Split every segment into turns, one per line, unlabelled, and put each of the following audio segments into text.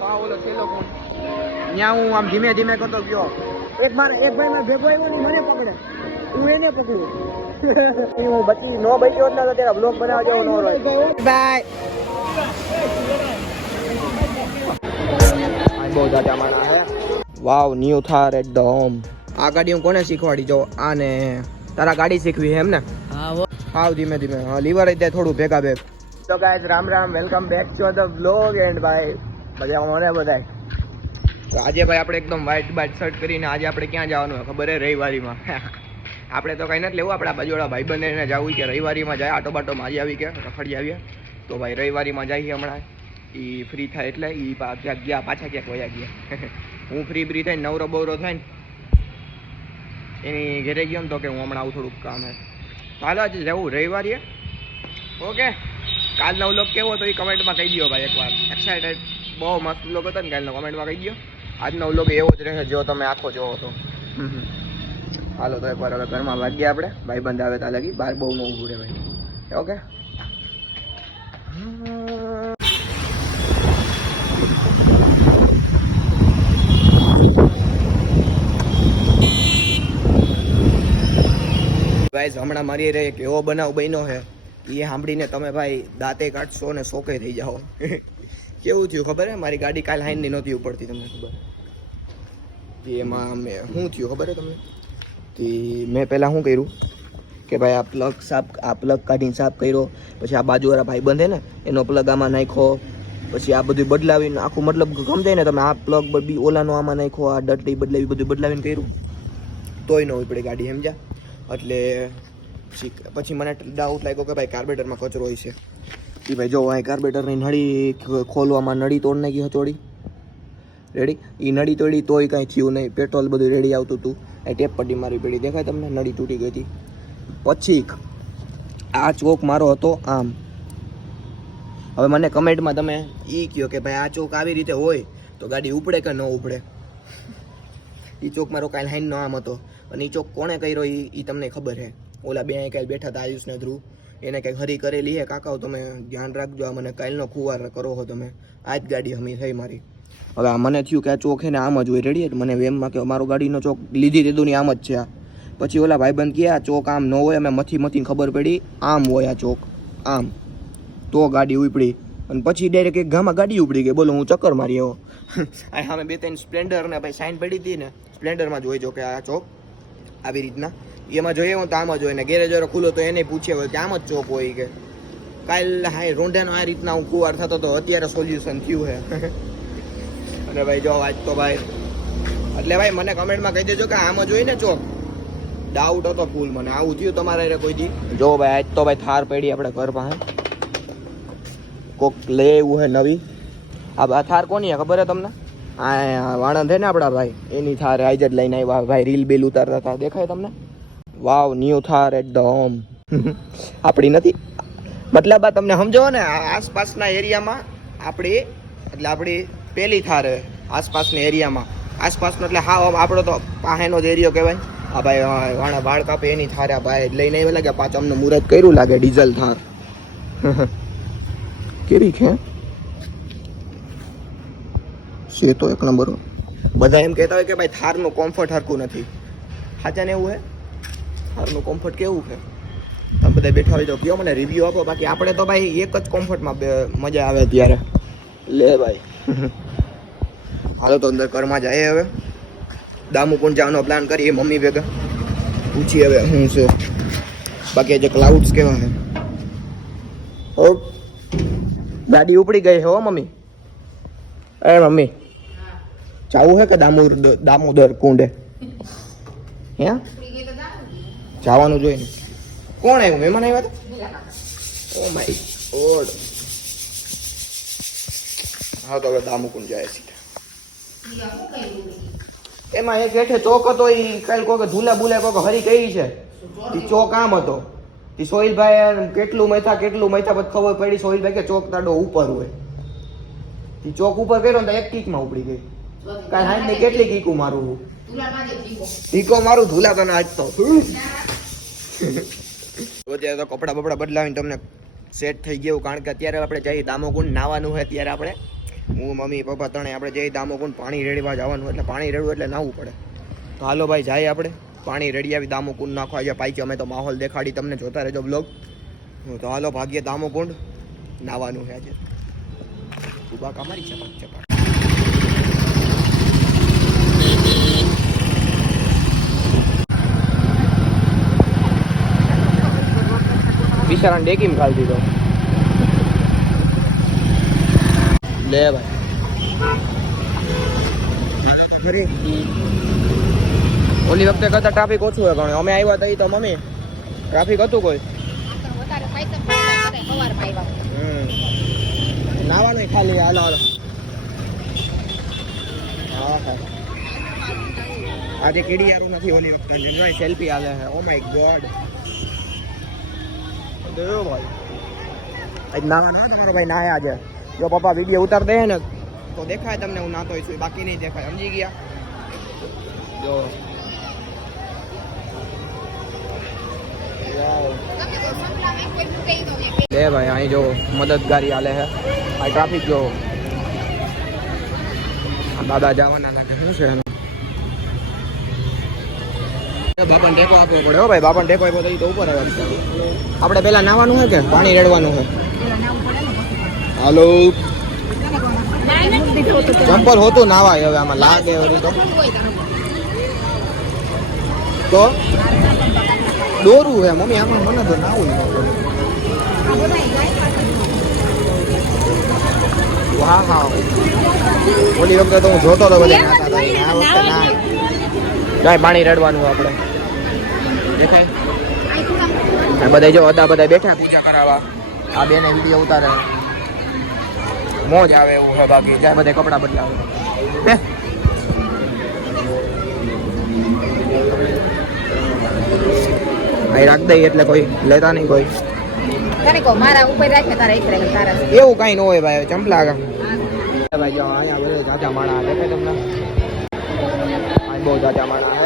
તો આ ઓલો છેલ્લો ફોન ત્યાં હું આમ ધીમે ધીમે કરતો ગયો. એક માર એક ભાઈ મારે ભેગો આવ્યો ને મને પકડે. હું એને પકડું. હું બચી નો બચ્યો જ નતો ત્યારે બ્લોગ બનાવવા જેવો નો રહ્યો બાય. બહુ હે વાવ ન્યુ થાર એકદમ. આ ગાડી હું કોને શીખવાડી? જો આને તારા ગાડી શીખવી છે એમ ને? હાવ ધીમે ધીમે. હા લીવર દે થોડું ભેગા ભેગ. તો guys Ram Ram welcome back to the blog and ભાઈ બધા ને બધાય. તો આજે ભાઈ આપણે એકદમ વ્હાઈટ બાઈટ શર્ટ કરીને આજે આપણે ક્યાં જવાનું ખબર હે? રવિવારીમાં. આપણે તો કંઈ નથી લેવું, આપણા બાજુવાળા ભાઈ બંને જવું કે રવિવારીમાં જાય આટો બાટો મારી આવી કે રખડી આવીએ તો ભાઈ રવિવારીમાં જઈએ હમણાં. એ ફ્રી થાય એટલે એ ગયા પાછા ક્યાંક વયા ગયા. હું ફ્રી ફ્રી થઈને નવરો બવરો થાય ને, એની ઘેરે ગયો ને તો કે હું હમણાં આવું થોડુંક કામ હે. ચાલો આજે જવું, રવિવારીએ? ઓકે. કાલનો વ્લોગ કેવો તો એ કમેન્ટમાં કહી દો ભાઈ એકવાર. એક્સાઇટેડ બહુ મસ્ત વ્લોગ હતો ને કાલનો કમેન્ટમાં કહી દો આજનો વ્લોગ એવો જ રહેશે જો તમે આખો જોવો તો. હાલો તો એકવાર હવે ઘરમાં વાગીએ આપણે. ભાઈ બંધ આવે ત્યાં લગી. બહાર બહુ ન ઊભું રહે ભાઈ. ઓકે? ગાઈઝ હમણાં મારી રહે એક એવો બનાવ બન્યો છે. એ સાંભળીને તમે ભાઈ દાંતે કાઢશો ને શોકે થઈ જાઓ. કેવું થયું ખબર હે? મારી ગાડી કાલ હાઈનની નહોતી ઉપડતી, તમને ખબર? એમાં મેં શું થયું ખબર હે તમને? તે મેં પહેલાં શું કર્યું? કે ભાઈ આ પ્લગ સાફ આ પ્લગ કાઢીને સાફ કર્યો, પછી આ બાજુવાળા ભાઈ બંધે ને, એનો પ્લગ આમાં નાખ્યો, પછી આ બધું બદલાવીને આખું મતલબ ગમતે ને તમે આ પ્લગ બી ઓલાનો આમાં નાખ્યો, આ ડટલી બદલાવી બધું બદલાવીને કર્યું. તોય ન ઉપડી ગાડી, સમજ્યા? એટલે પછી પછી મને ડાઉટ લાગ્યો કે ભાઈ કાર્બેટરમાં કચરો હોય છે એ ભાઈ, જો અહીં કાર્બેટરની નળી ખોલવામાં નળી તોડ નાખી હચોડી રેડી એ નળી તોડી તોય કાંઈ થયું નહીં. પેટ્રોલ બધું રેડી આવતું હતું એ ટેપ પટ્ટી મારી પડી. દેખાય તમને? નળી તૂટી ગઈ હતી. પછી આ ચોક મારો હતો આમ. હવે મને કમેન્ટમાં તમે એ કહો કે ભાઈ આ ચોક આવી રીતે હોય તો ગાડી ઉપડે કે ન ઉપડે? એ ચોક મારો કાલ હાઈનનો આમ હતો. અને એ ચોક કોણે કર્યો એ એ તમને ખબર છે ઓલા બે કાલ બેઠા હતા આયુષને ધ્રુવ. એને કંઈક હરી કરેલી હે? કાકાઓ તમે ધ્યાન રાખજો, આ મને કાલનો ખુવાર કરો હો તમે. આ જ ગાડી હમી થઈ મારી. હવે આ મને થયું કે આ ચોક હે ને આમ જ હોય રેડી મને વેમમાં કે મારો ગાડીનો ચોક લીધી દીધું આમ જ છે આ. પછી ઓલા ભાઈબંધ કહે આ ચોક આમ ન હોય, અમે મથી મથી ખબર પડી, આમ હોય આ ચોક. આમ. તો ગાડી ઉપડી. અને પછી ડાયરેક્ટ એક ગામમાં ગાડી ઉપડી ગઈ. બોલો, હું ચક્કર મારી આવ્યો આ સામે બે ત્રણ સ્પ્લેન્ડર ને ભાઈ સાઈન પડી હતી ને. સ્પ્લેન્ડરમાં જોઈ જો કે આ ચોક. આવી રીતના. એમાં જોઈએ હું તો આમ જ હોય ને ગેરેજ વાળો ખુલ્લો તો એને પૂછે હોય કે આમ જ ચોક હોય કે. કાલ હાય રોંઢાનો આ રીતના હું કુવાર થતો તો અત્યારે સોલ્યુશન થયું છે અને ભાઈ જો આજ તો ભાઈ. એટલે ભાઈ મને કમેન્ટમાં કહી દેજો કે આમ જ હોય ને ચોક. ડાઉટ હતો ફૂલ મને. આવું થયું તમારે કોઈ દી? જો ભાઈ, આજ તો ભાઈ થાર પડી આપણે ઘર પાસે. કોક લે એવું હે નવી. આ થાર કોની હે ખબર હે તમને? આ વાણંદ હે ને આપણા ભાઈ, એની થાર જ લઈને આવ્યા. ભાઈ રીલ બિલ ઉતારતા હતા. દેખાય તમને? વાવ ન્યુ થાર ધ આપણી નથી. મતલબ આ તમને સમજો ને આસપાસના એરિયામાં આપણી, એટલે આપણી પહેલી થાર, આસપાસના એરિયામાં. આસપાસનો એટલે હા આપણો તો પાહેનો જ એરિયો કહેવાય. આ ભાઈ વાણા વાળ કાપે, એની થાર આ ભાઈ લઈને આવ્યા લાગે. પાછું અમને મુહૂર્ત કર્યું લાગે, ડીઝલ થાર. કેવી છે? છે તો એક નંબર બધા એમ કહેતા હોય કે ભાઈ થારનું કોમ્ફર્ટ હરકું નથી. સાચા ને એવું હે? થારનું કોમ્ફર્ટ કેવું છે? તમે બધા બેઠા હોય તો કયો મને રિવ્યૂ આપો. બાકી આપણે તો ભાઈ એક જ કોમ્ફર્ટમાં મજા આવે ત્યારે લે ભાઈ. હાલો તો અંદર ઘરમાં જાય હવે. દામુકુંડ જવાનો પ્લાન કરીએ મમ્મી ભેગા. પૂછીએ હવે શું છે. બાકી જે ક્લાઉડ્સ કેવા છે? ઓ ગાડી ઉપડી ગઈ છે હો મમ્મી. એ મમ્મી. જાવું હે કે દામોદર દામોદર કુંડે હે જવાનું જોઈને કોણ આવ્યું મહેમાન આવ્યા હતા ઓ માય ગોડ હા તો હવે દામુકુંડ જાય સીધા એમાં એક હેઠે ચોક હતો એ કાલ કોક ધૂલા બુલા કોકે હરી કઈ છે એ ચોક આમ હતો એ સોહિલભાઈ કેટલું મૈથા કેટલું મૈથા પછી ખબર પડી સોહિલભાઈ કે ચોક તાડો ઉપર હોય એ ચોક ઉપર કર્યો ને એક કીકમાં ઉપડી ગઈ કાલ હાથ ને કેટલી કીકું મારું? કીકો મારું ધૂલા તને આજ તો. અત્યારે તો કપડા બપડા બદલાવીને તમને સેટ થઈ ગયું કારણ કે અત્યારે આપણે જઈએ દામોકુંડ નાવાનું હોય ત્યારે આપણે હું મમ્મી પપ્પા ત્રણે આપણે જઈ દામોકુંડ પાણી રેડવા જવાનું એટલે પાણી રેડવું એટલે નાવું પડે. તો હાલો ભાઈ જાય આપણે. પાણી રેડી આવી દામોકુંડ નાખવા આજે પાઈકી અમે તો માહોલ દેખાડી તમને જોતા રહેજો બ્લોગ તો હાલો ભાગ્ય દામોકુંડ નાવાનું છે આજે. ઊભા કમારી ચપાક ચપાક બિચારાને ડેકીમ ખાલી દીધો? લે ભાઈ. ઓલી વખતે કરતા ટ્રાફિક ઓછું હોય ઘણું અમે આવ્યા હતા તો મમ્મી ટ્રાફિક હતું કોઈ? નાવાનું ખાલી હાલો હાલો. હા હા. આજે કેડી યારું નથી ઓલી વખતે જોઈ સેલ્ફી હાલે છે ઓ માય ગોડ દેવો ભાઈ આજ નાવા ના તમારો ભાઈ નાહે આજે જો પપ્પા વીડિયો ઉતાર દે ને, તો દેખાય તમને, હું નાતો છું બાકી નહીં દેખાય, સમજી ગયા? જો. વાવ
તમે તો સંભળાવે કોઈ મૂકે ઈ તો એક
લે ભાઈ, અહીં જો મદદગારી આલે હે. આ ટ્રાફિક જો. આ દાદા જવાના લાગે, શું છે એનું? બાપાને ટેકો આપવો પડે. હો ભાઈ બાપાને ટેકો આપ્યો તો ઈ તો ઉપર આવે. આપણે પેલા નાવાનું છે કે પાણી રેડવાનું છે હાલો. ચંપલ હોતું નાવાય હવે આમાં લાગે વળી તો. તો? દોરું હે મમ્મી આમાં મને તો નાવું હા વાહ હા ઓલી વખતે તો હું જોતો હતો બધા નાતા હતા આ વખતે ના. જાય પાણી રેડવાનું આપણે દેખાય? આ બધા જો અદા બધા બેઠા. પૂજા કરાવવા. આ બેને વીડિયો ઉતારે મોજ આવે એવું બાકી જાય બધા કપડા બદલાવે? અહીં રાખ દઈ એટલે કોઈ લેતા નહીં કોઈ.
કહો મારા ઉપર રાખ તારા એક રાખ તારા.
એવું કઈ ન હોય ભાઈ ચંપલા ભાઈ જો અહીંયા બધા જાજા માણા દેખાય તમને? બહુ જાજા માણા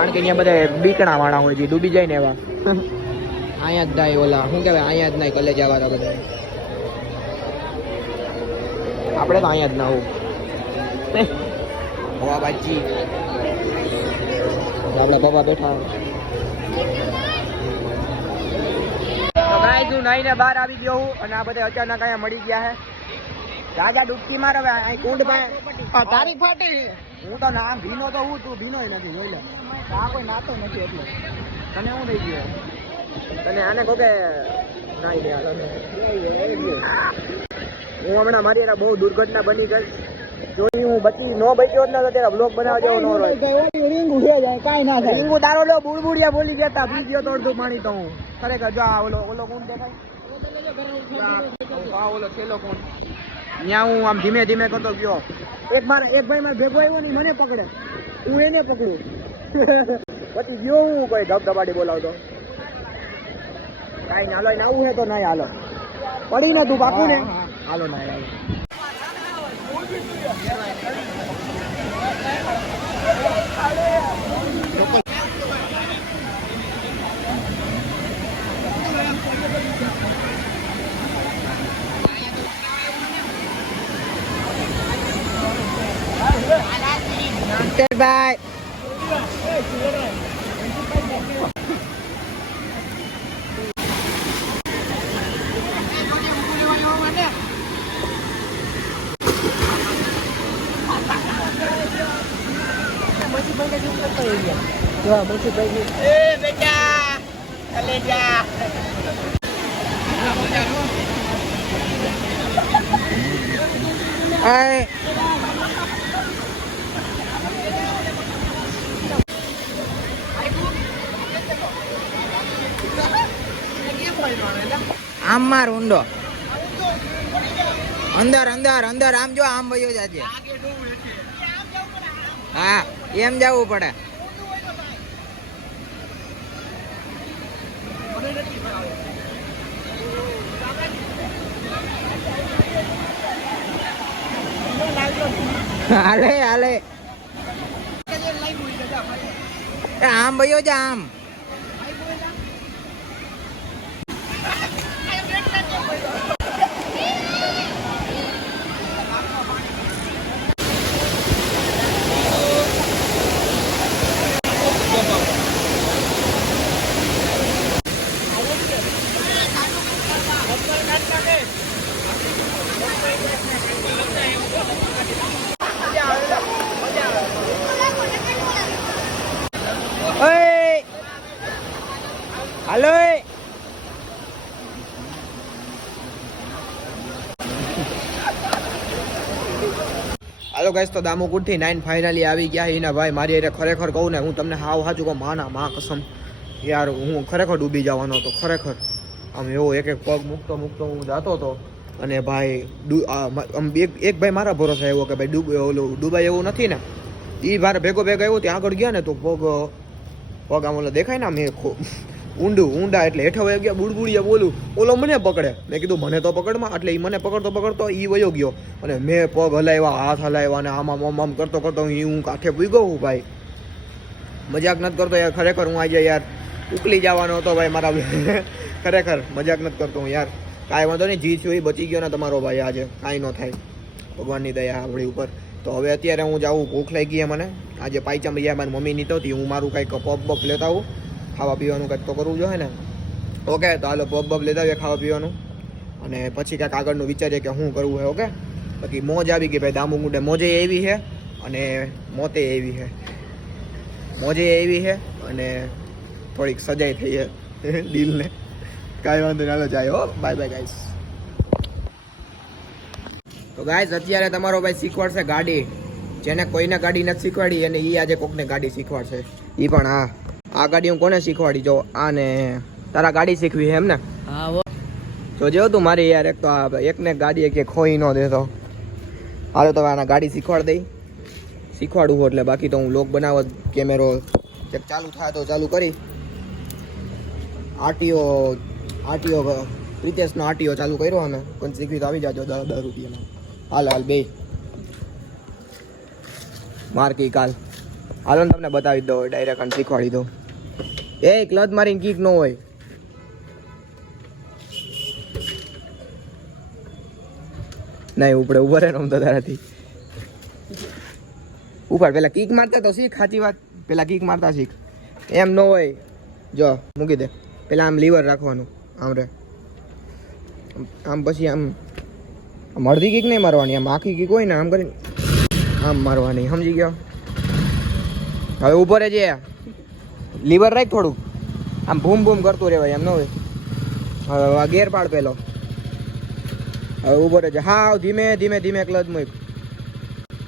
કારણ કે અહીંયા બધા બીકણા વાળા હોય જે ડૂબી જાય ને એવા. અહીંયા જ જાય ઓલા શું કહેવાય અહીંયા જ નહીં કલેજ આવા બધા આપણે તો અહીંયા જ ના હોવું હવા બાજી આપણા બાબા બેઠા તો હું નાઈને બહાર આવી ગયો હું અને આ બધા અચાનક અહીંયા મળી ગયા હે. જાજા ડૂબકી માર હવે અહીં કુંડ પાસે. તારી ફાટી હું તો ના ભીનો તો હું તું ભીનો નથી જોઈ લે. આ કોઈ નાતો નથી એટલે. તને શું થઈ ગયું? તને આને કહો કે નાઈ દે હું હમણાં મારી એના બહુ દુર્ઘટના બની ગઈ. જોઈ હું બચી નો બચ્યો જ નતો તેરા બ્લોગ બનાવવા જેવો નો રહ્યો રીંગુ તારો લો બુડબુડિયા બોલી ગયા તા પી ગયો પાણી તો હું. ખરેખર જો આ ઓલો ઓલો કોણ દેખાય? આ ઓલો છેલ્લો કોણ? ત્યાં હું આમ ધીમે ધીમે કરતો ગયો. એક માર એક ભાઈ મારે ભેગો આવ્યો ને મને પકડે. હું એને પકડું. પછી ગયો હું કોઈ ધબધબાટી બોલાવતો. કાંઈ ના હાલો એને આવું હે તો નહીં હાલો. પડી ને તું પાકું ને. હાલો ના હાલો બાય Ay. આમ માર ઊંડો. અંદર અંદર અંદર આમ જો આમ ભયો જાજે. હા. એમ જવું પડે. હાલે હાલે. આમ ભાઈઓ જ આમ. હાલો ગાઈસ તો દામુકુટથી નાઇન ફાઇનલી આવી ગયા એના ભાઈ, મારી અરે ખરેખર કહું ને, હું તમને હાવ સાચું કહું, માના, મા કસમ. યાર, હું ખરેખર ડૂબી જવાનો હતો, ખરેખર. આમ એવો એક એક પગ મૂકતો મૂકતો હું જાતો હતો. અને ભાઈ આમ એક એક ભાઈ મારા ભરોસે આવ્યો કે ભાઈ, ડૂબ, ઓલું ડૂબાય એવું નથી ને. એ મારે ભેગો ભેગો આવ્યો, ત્યાં આગળ ગયા ને તો પગ પગ આમ ઓલો દેખાય ને આમ એ ઊંડું, ઊંડા એટલે હેઠો વયો ગયા, બુડબુડિયા બોલું, ઓલો મને પકડે. મેં કીધું, મને તો પકડમાં. એટલે એ મને પકડતો પકડતો એ વયો ગયો. અને મેં પગ હલાવ્યા, હાથ હલાવ્યા અને આમ આમ આમ કરતો કરતો હું હું કાંઠે પૂગ્યો હું ભાઈ. મજાક નથી કરતો યાર, ખરેખર હું આજે યાર ઉકલી જવાનો હતો ભાઈ મારા ખરેખર મજાક નથી કરતો હું યાર. કાંઈ વાંધો નહીં, જી થયું એ બચી ગયો ને તમારો ભાઈ આજે. કાંઈ ન થાય. ભગવાનની દયા આપણી ઉપર. તો હવે અત્યારે હું જાઉં, ભૂખ લાગી ગઈ મને. આજે પાયચામ રહ્યા મારી મમ્મી તો હતી હું મારું કાંઈક પપ બપ લેતા આવું. ખાવા પીવાનું કંઈક તો કરવું જોઈએ ને. ઓકે, તો હાલો પબ બપ લેતા આવીએ ખાવા પીવાનું. અને પછી કાંઈક આગળનું વિચારીએ કે શું કરવું છે ઓકે? બાકી મોજ આવી ગઈ ભાઈ, દામુ ગુંડે મોજે એવી છે અને મોતે એવી છે મોજે એવી છે અને થોડીક સજાઈ થઈ છે દિલને. કાંઈ વાંધો હાલો જાય, હો. બાય બાય ગાઈસ તો ગાઈસ અત્યારે તમારો ભાઈ શીખવાડશે ગાડી. જેને કોઈને ગાડી નથી શીખવાડી અને એ આજે કોકને ગાડી શીખવાડશે. એ પણ, હા. આ ગાડી હું કોને શીખવાડી? જો આને તારા ગાડી શીખવી છે એમ ને
હા.
તો જો તું મારી યાર એક તો આ એકને ગાડી એક ખોઈ ન દેતો. હાલો તો આના ગાડી શીખવાડ દઈ. શીખવાડું એટલે બાકી તો હું લોક બનાવો કેમેરો ચેક ચાલુ થાય તો ચાલુ કરી. આરટીઓ આરટીઓ પ્રિતેશનો આરટીઓ ચાલુ કર્યો અમે પણ શીખવી તો આવી જાજો દસ દસ રૂપિયામાં. હાલ હાલ બે માર્કી કાલ. હાલો ને તમને બતાવી દો ડાયરેક્ટ અને શીખવાડી દો એ ક્લચ મારીને કીક ન હોય. નહીં ઉપડે, ઊભો રહે રમતો તારાથી. ઉપાડ, પેલા કીક મારતા તો શીખ, સાચી વાત. પેલા કીક મારતા શીખ. એમ ન હોય. જો, મૂકી દે. પેલા આમ લીવર રાખવાનું, આમ રે. આમ- પછી આમ આમ અડધી કીક નહીં મારવાની, આમ આખી કીક હોય ને, આમ કરીને. આમ મારવાની, સમજી ગયો? હવે ઊભો રહેજે. લીવર રાખ થોડું આમ ભૂમ ભૂમ કરતું રહેવાય, એમ ન હોય. હવે ગેર પાડ પેલો. હવે ઊભો રહેજે. હાવ ધીમે ધીમે ધીમે ક્લચ મૂક.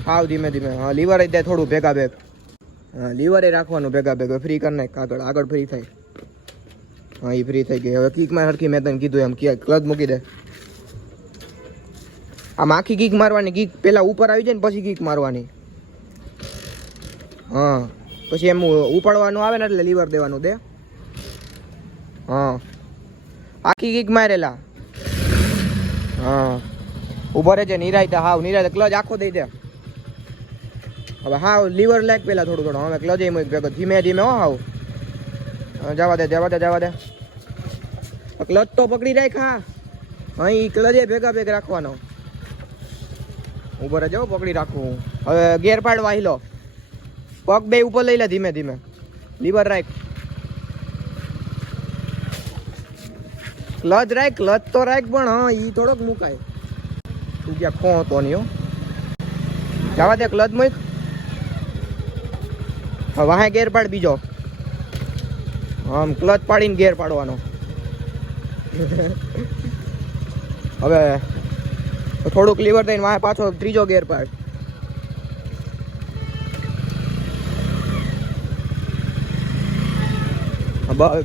હાવ ધીમે ધીમે. હા, લીવર દે થોડું ભેગા ભેગ. હા, લીવરે રાખવાનું ભેગા ભેગ. ફ્રી કરી નાખ. આગળ આગળ ફ્રી થાય. હા એ ફ્રી થઈ ગઈ. હવે કિકમાં સરખી મેં તને કીધું એમ. ક્લચ મૂકી દે. આમ આખી કિક મારવાની. કિક પહેલાં ઉપર આવી જાય ને પછી કિક મારવાની. હા. પછી એમ ઉપાડવાનું આવે ને એટલે લીવર દેવાનું દે. હા. આખી કીક મારેલા. હા. ઊભો રહેજે નિરાયતે હાવ નિરાય ક્લચ આખો દઈ દે. હવે હાવ લીવર લાગ પેલા થોડું થોડું હવે ક્લચ એમ ભેગો ધીમે ધીમે હો હાવ. જવા દે જવા દે જવા દે. ક્લચ તો પકડી રાખ હા. અહીં ક્લચે ભેગા ભેગ રાખવાનો. ઊભો રહેજો હો, પકડી રાખવું હવે ગેર પાડવા હિલો. પગ બે ઉપર લઈ લે ધીમે ધીમે. લીવર રાખ. ક્લચ રાખ ક્લચ તો રાખ, પણ હા, ઈ થોડોક મુકાય. તું ક્યાં ખો હતો નહીં જવા દે ક્લચ મૂક. વાહે ગેર પાડ બીજો. આમ ક્લચ પાડીને ગેર પાડવાનો. હવે, થોડુંક લીવર થઈને વાહે પાછો ત્રીજો ગેર પાડ.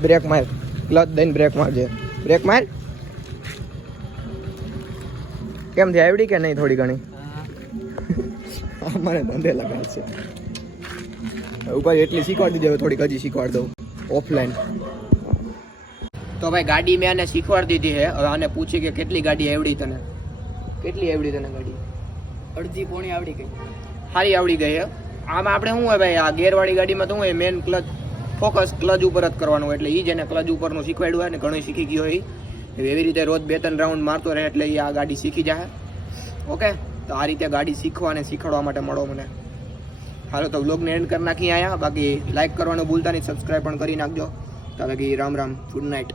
બ્રેક માર. ક્લચ દઈને બ્રેક મારજે. બ્રેક માર. કેમ છે આવડી કે નહીં થોડી ઘણી? મને ધંધે લગાડશે ઉપર એટલી શીખવાડી દીધી હવે થોડીક હજી શીખવાડી દઉં. ઓફલાઈન. તો ભાઈ ગાડી મેં આને શીખવાડી દીધી છે. હવે આને પૂછી કે કેટલી ગાડી આવડી તને? કેટલી આવડી તને ગાડી?
અડધી પોણી આવડી ગઈ.
સારી આવડી ગઈ હે આમાં આપણે શું હોય ભાઈ? આ ગેરવાળી ગાડીમાં તો હોય? મેન ક્લચ ફોકસ ક્લચ ઉપર જ કરવાનું એટલે એ જેને ક્લચ ઉપરનું શીખવાડ્યું હોય ને ઘણું શીખી ગયો હોય એવી રીતે રોજ બે ત્રણ રાઉન્ડ મારતો રહે એટલે એ આ ગાડી શીખી જાય ઓકે? તો આ રીતે ગાડી શીખવા અને શીખવાડવા માટે મળો મને. હાલો, તો વ્લોગને એન્ડ કરી નાખી આયા બાકી લાઇક કરવાનું ભૂલતા નહીં સબસ્ક્રાઈબ પણ કરી નાખજો. તો બાકી રામ રામ. Good night